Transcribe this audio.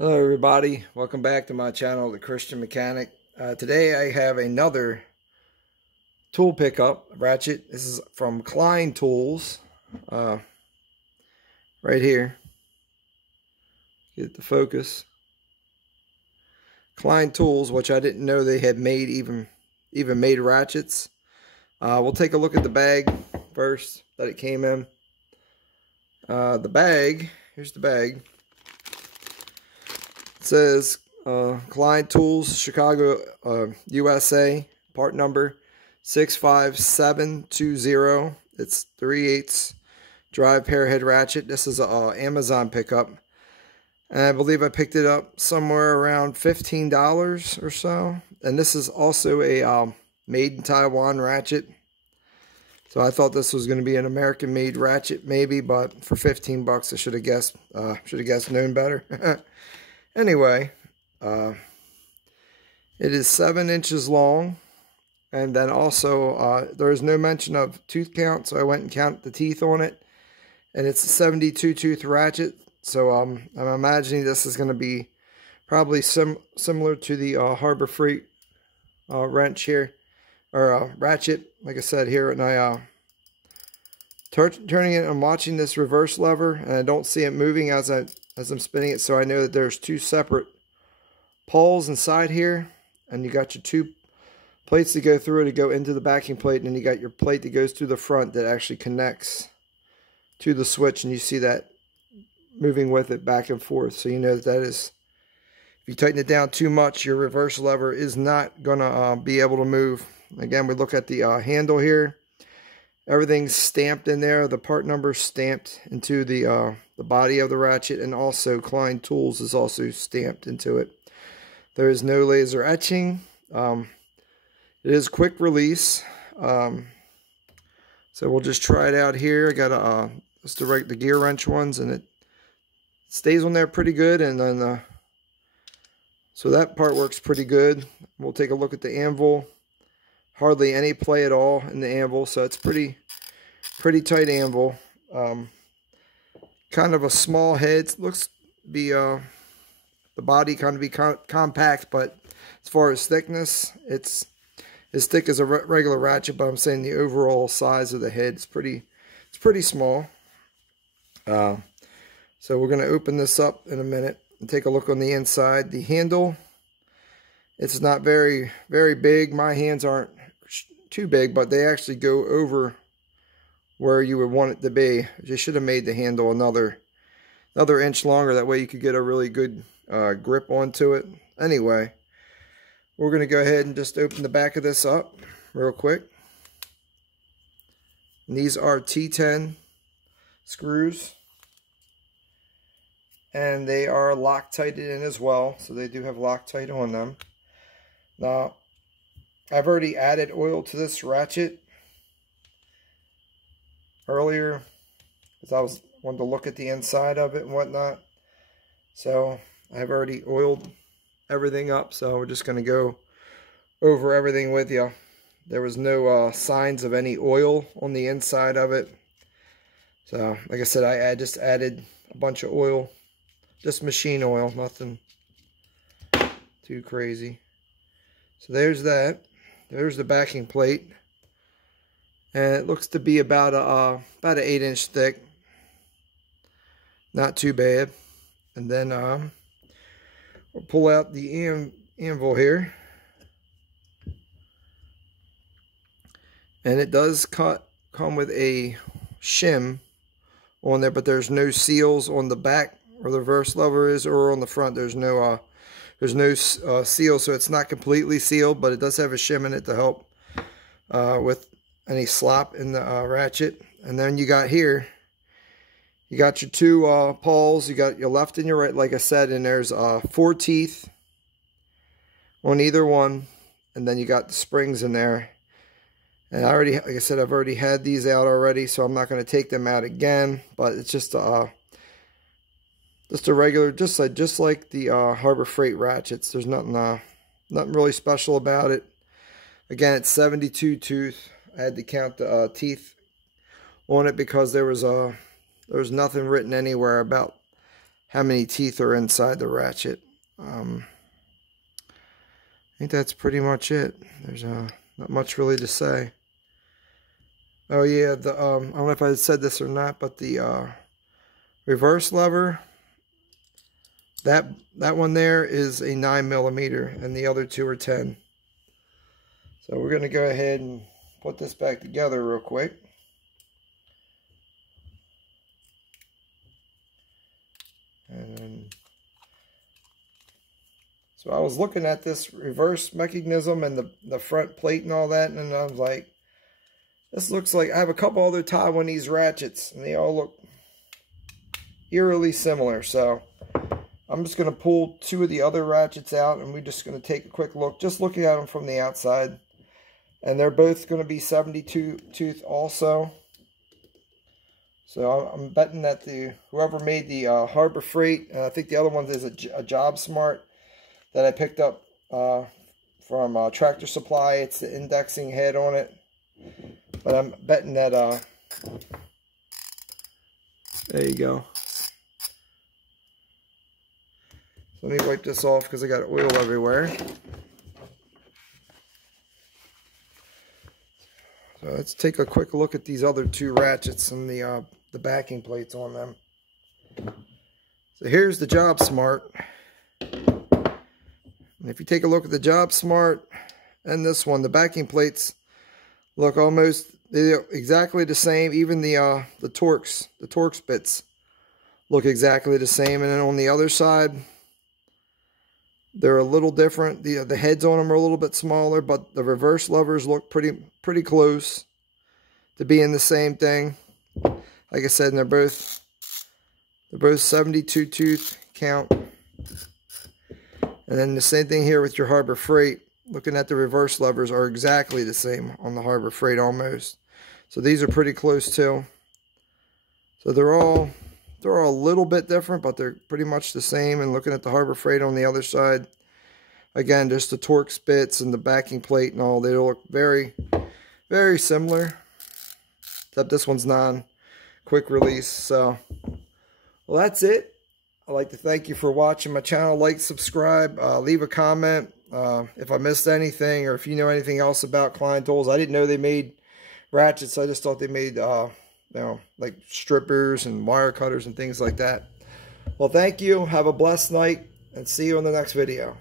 Hello everybody, welcome back to my channel, The Christian Mechanic. Today I have another tool pickup, ratchet. This is from Klein tools, right here. Get the focus. Klein tools, which I didn't know they had made even made ratchets. We'll take a look at the bag first that it came in. The bag, here's the bag. It says Klein Tools, Chicago, USA, part number 65720. It's 3/8 drive pair head ratchet. This is a Amazon pickup, and I believe I picked it up somewhere around $15 or so. And this is also a made in Taiwan ratchet. So I thought this was going to be an American made ratchet maybe, but for 15 bucks I should have guessed known better. Anyway, it is 7 inches long, and then also there is no mention of tooth count, so I went and counted the teeth on it, and it's a 72 tooth ratchet. So I'm imagining this is going to be probably similar to the Harbor Freight wrench here, or ratchet, like I said here, and I turning it and watching this reverse lever, and I don't see it moving as I'm spinning it, so I know that there's two separate poles inside here, and you got your two plates to go through to go into the backing plate, and then you got your plate that goes to the front that actually connects to the switch, and you see that moving with it back and forth. So you know that is, if you tighten it down too much, your reverse lever is not gonna be able to move. Again, we look at the handle here. Everything's stamped in there. The part number stamped into the body of the ratchet, and also Klein Tools is also stamped into it. There is no laser etching. It is quick release. So we'll just try it out here. I got just the gear wrench ones, and it stays on there pretty good. And then so that part works pretty good. We'll take a look at the anvil. Hardly any play at all in the anvil, so it's pretty tight anvil. Kind of a small head. Looks be the body kind of be compact, but as far as thickness, it's as thick as a regular ratchet. But I'm saying the overall size of the head is pretty small. So we're going to open this up in a minute and take a look on the inside. The handle, it's not very big. My hands aren't too big, but they actually go over where you would want it to be. You should have made the handle another inch longer. That way you could get a really good grip onto it. Anyway, we're going to go ahead and just open the back of this up real quick. And these are T10 screws, and they are Loctited in as well, so they do have Loctite on them. Now, I've already added oil to this ratchet earlier because I wanted to look at the inside of it and whatnot. So I've already oiled everything up, so we're just going to go over everything with you. There was no signs of any oil on the inside of it. So like I said, I just added a bunch of oil, just machine oil, nothing too crazy. So there's that. There's the backing plate, and it looks to be about an 8-inch thick. Not too bad. And then we'll pull out the anvil here, and it does come with a shim on there, but there's no seals on the back where the reverse lever is, or on the front. There's no seal, so it's not completely sealed, but it does have a shim in it to help with any slop in the ratchet. And then you got here, you got your two pawls. You got your left and your right, like I said, and there's 4 teeth on either one, and then you got the springs in there. And I already, like I said, I've already had these out already, so I'm not going to take them out again. But it's just a regular, just like the Harbor Freight ratchets. There's nothing really special about it. Again, it's 72 tooth. I had to count the teeth on it because there was nothing written anywhere about how many teeth are inside the ratchet. I think that's pretty much it. There's not much really to say. Oh yeah, the I don't know if I said this or not, but the reverse lever, that one there is a 9mm, and the other two are 10. So we're going to go ahead and put this back together real quick. And then, so I was looking at this reverse mechanism and the front plate and all that, and I was like, this looks like, I have a couple other Taiwanese ratchets, and they all look eerily similar. So I'm just going to pull two of the other ratchets out, and we're just going to take a quick look, just looking at them from the outside. And they're both going to be 72 tooth also. So I'm betting that whoever made the Harbor Freight, and I think the other one is a Job Smart that I picked up from Tractor Supply. It's the indexing head on it. But I'm betting that, there you go. So let me wipe this off because I got oil everywhere. So let's take a quick look at these other two ratchets and the backing plates on them. So here's the Job Smart. And if you take a look at the Job Smart and this one, the backing plates look they're exactly the same. Even the Torx bits look exactly the same. And then on the other side, they're a little different. The heads on them are a little bit smaller, but the reverse levers look pretty close to being the same thing. Like I said, and they're both 72 tooth count. And then the same thing here with your Harbor Freight. Looking at the reverse levers are exactly the same on the Harbor Freight almost. So these are pretty close too. So they're all a little bit different, but they're pretty much the same. And looking at the Harbor Freight on the other side, again, just the Torx bits and the backing plate and all, they look very, very similar. Except this one's non-quick release. So, well, that's it. I'd like to thank you for watching my channel. Like, subscribe, leave a comment if I missed anything, or if you know anything else about Klein tools. I didn't know they made ratchets. I just thought they made, you know, like strippers and wire cutters and things like that. Well, thank you. Have a blessed night, and see you in the next video.